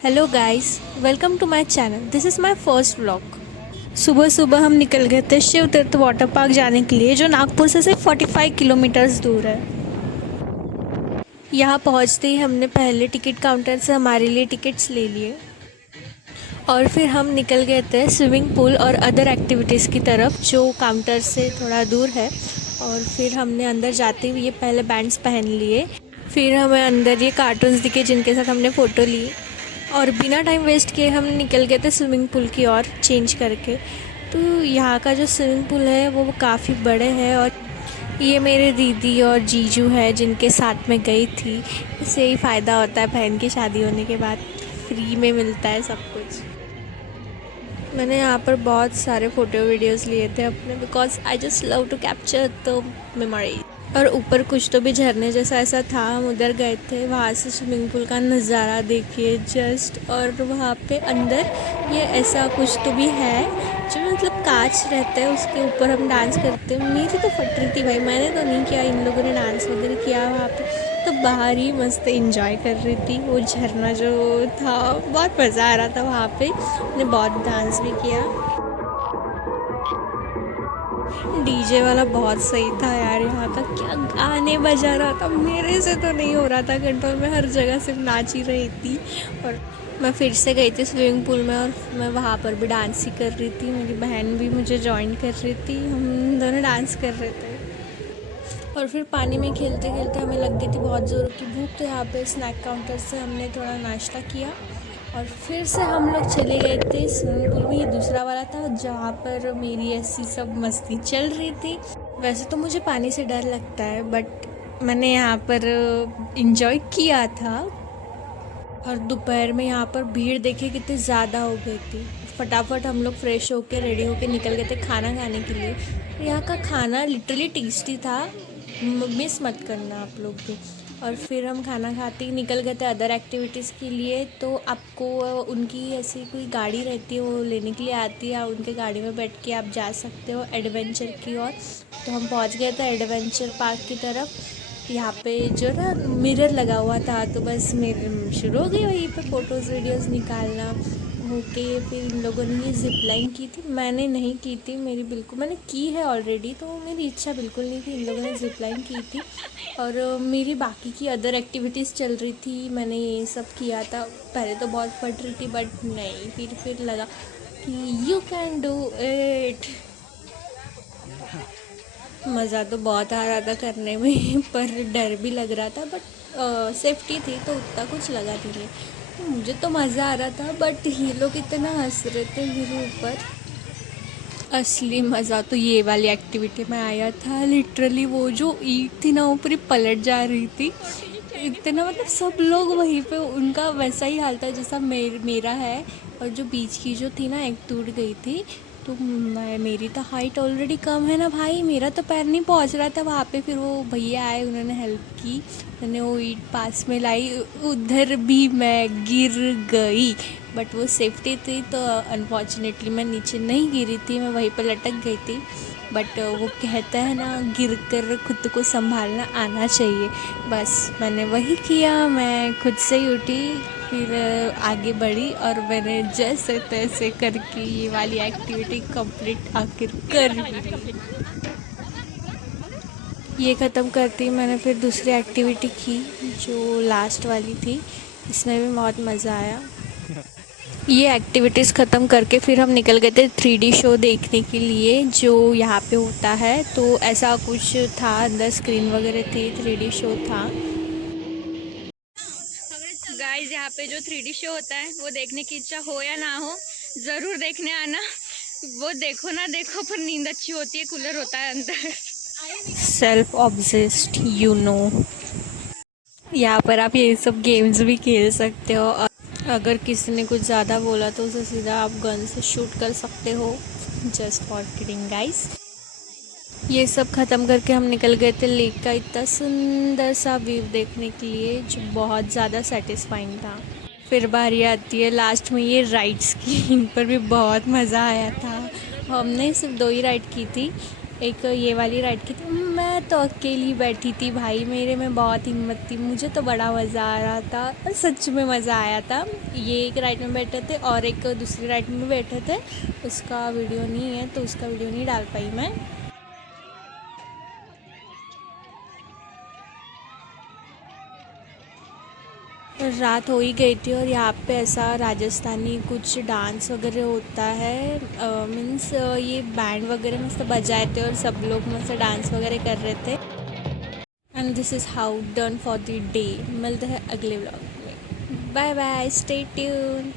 Hello guys, welcome to my channel. This is my first vlog. सुबह सुबह हम निकल गए थे शिव तीर्थ वाटर पार्क जाने के लिए, जो नागपुर से सिर्फ 45 किलोमीटर्स दूर है। यहाँ पहुँचते ही हमने पहले टिकट काउंटर से हमारे लिए टिकट्स ले लिए और फिर हम निकल गए थे स्विमिंग पूल और अदर एक्टिविटीज़ की तरफ, जो काउंटर से थोड़ा दूर है। और फिर हमने अंदर जाते हुए ये पहले बैंड्स पहन लिए, फिर हमें अंदर ये कार्टून्स दिखे जिनके साथ हमने फ़ोटो ली और बिना टाइम वेस्ट किए हम निकल गए थे स्विमिंग पूल की ओर चेंज करके। तो यहाँ का जो स्विमिंग पूल है वो काफ़ी बड़े हैं और ये मेरे दीदी और जीजू है जिनके साथ में गई थी। इससे ही फ़ायदा होता है, बहन की शादी होने के बाद फ्री में मिलता है सब कुछ। मैंने यहाँ पर बहुत सारे फ़ोटो वीडियोज़ लिए थे अपने, because I just love to capture the memory. और ऊपर कुछ तो भी झरने जैसा ऐसा था, हम उधर गए थे। वहाँ से स्विमिंग पूल का नज़ारा देखिए जस्ट, और वहाँ पे अंदर ये ऐसा कुछ तो भी है जो मतलब कांच रहता है, उसके ऊपर हम डांस करते हैं। मेरी तो फट रही थी भाई, मैंने तो नहीं किया, इन लोगों ने डांस वगैरह किया वहाँ पे। तो बाहर ही मस्त इंजॉय कर रही थी। वो झरना जो था बहुत मज़ा आ रहा था वहाँ पे, मैंने बहुत डांस भी किया। डीजे वाला बहुत सही था यार, यहाँ का क्या गाने बजा रहा था, मेरे से तो नहीं हो रहा था कंट्रोल। में हर जगह सिर्फ नाच ही रही थी। और मैं फिर से गई थी स्विमिंग पूल में और मैं वहाँ पर भी डांस ही कर रही थी। मेरी बहन भी मुझे ज्वाइन कर रही थी, हम दोनों डांस कर रहे थे। और फिर पानी में खेलते खेलते हमें लग गई थी बहुत ज़ोर की भूख, तो यहाँ पे स्नैक काउंटर से हमने थोड़ा नाश्ता किया और फिर से हम लोग चले गए थे स्विमिंग पूल में। ये दूसरा वाला था जहाँ पर मेरी ऐसी सब मस्ती चल रही थी। वैसे तो मुझे पानी से डर लगता है, बट मैंने यहाँ पर इंजॉय किया था। और दोपहर में यहाँ पर भीड़ देखिए कितनी ज़्यादा हो गई थी। फटाफट हम लोग फ्रेश होके रेडी होके निकल गए थे खाना खाने के लिए। यहाँ का खाना लिटरली टेस्टी था, मिस मत करना आप लोग भी। और फिर हम खाना खाते ही निकल गए थे अदर एक्टिविटीज़ के लिए। तो आपको उनकी ऐसी कोई गाड़ी रहती है, वो लेने के लिए आती है, उनके गाड़ी में बैठ के आप जा सकते हो एडवेंचर की ओर। तो हम पहुँच गए थे एडवेंचर पार्क की तरफ। यहाँ पे जो ना मिरर लगा हुआ था, तो बस मेरे शुरू हो गई वहीं पे फ़ोटोज़ वीडियोज़ निकालना होके। फिर इन लोगों ने ये ज़िप लाइन की थी, मैंने नहीं की थी, मेरी बिल्कुल, मैंने की है ऑलरेडी, तो मेरी इच्छा बिल्कुल नहीं थी। इन लोगों ने ज़िप लाइन की थी और मेरी बाकी की अदर एक्टिविटीज़ चल रही थी, मैंने ये सब किया था। पहले तो बहुत फट रही थी, बट नहीं, फिर लगा कि यू कैन डू इट। मज़ा तो बहुत आ रहा था करने में पर डर भी लग रहा था, बट सेफ्टी थी तो उतना कुछ लगा नहीं। मुझे तो मज़ा आ रहा था, बट ये लोग इतना हंस रहे थे मेरे ऊपर। असली मज़ा तो ये वाली एक्टिविटी में आया था। लिटरली वो जो ईंट थी ना, वो पूरी पलट जा रही थी। इतना मतलब सब लोग वहीं पे, उनका वैसा ही हाल था जैसा मेरा है। और जो बीच की जो थी ना, एक टूट गई थी। तो मेरी तो हाइट ऑलरेडी कम है ना भाई, मेरा तो पैर नहीं पहुंच रहा था वहाँ पे। फिर वो भैया आए, उन्होंने हेल्प की, उन्होंने वो ईंट पास में लाई। उधर भी मैं गिर गई, बट वो सेफ्टी थी तो अनफॉर्चुनेटली मैं नीचे नहीं गिरी थी, मैं वहीं पर लटक गई थी। बट वो कहता है ना, गिर कर खुद को संभालना आना चाहिए। बस मैंने वही किया, मैं खुद से ही उठी, फिर आगे बढ़ी और मैंने जैसे तैसे करके ये वाली एक्टिविटी कंप्लीट आखिर कर ली। ये ख़त्म करती मैंने फिर दूसरी एक्टिविटी की जो लास्ट वाली थी, इसमें भी बहुत मज़ा आया। ये एक्टिविटीज़ ख़त्म करके फिर हम निकल गए थे 3D शो देखने के लिए, जो यहाँ पे होता है। तो ऐसा कुछ था, अंदर स्क्रीन वगैरह थी, 3D शो था। गाइस, यहाँ पे जो 3D शो होता है वो देखने की इच्छा हो या ना हो, ज़रूर देखने आना। वो देखो ना देखो, पर नींद अच्छी होती है, कूलर होता है अंदर। Self obsessed you know. यहाँ पर आप ये सब गेम्स भी खेल सकते हो और अगर किसी ने कुछ ज़्यादा बोला तो उसे सीधा आप गन से शूट कर सकते हो। Just for kidding guys. ये सब ख़त्म करके हम निकल गए थे लेक का इतना सुंदर सा व्यू देखने के लिए, जो बहुत ज़्यादा सेटिस्फाइंग था। फिर बारी आती है लास्ट में ये राइड्स की, इन पर भी बहुत मज़ा आया था। हमने सिर्फ 2 ही राइड की थी, एक ये वाली राइड की थी। मैं मैं तो अकेली बैठी थी भाई, मेरे में बहुत हिम्मत थी, मुझे तो बड़ा मज़ा आ रहा था और सच में मज़ा आया था। ये एक राइड में बैठे थे और एक दूसरी राइड में बैठे थे, उसका वीडियो नहीं है तो उसका वीडियो नहीं डाल पाई मैं। रात हो ही गई थी और यहाँ पे ऐसा राजस्थानी कुछ डांस वगैरह होता है, मीन्स ये बैंड वगैरह मस्त बजाए थे और सब लोग मस्त डांस वगैरह कर रहे थे। And this is how done for the day. मिलते हैं अगले व्लॉग में। Bye bye, stay tune.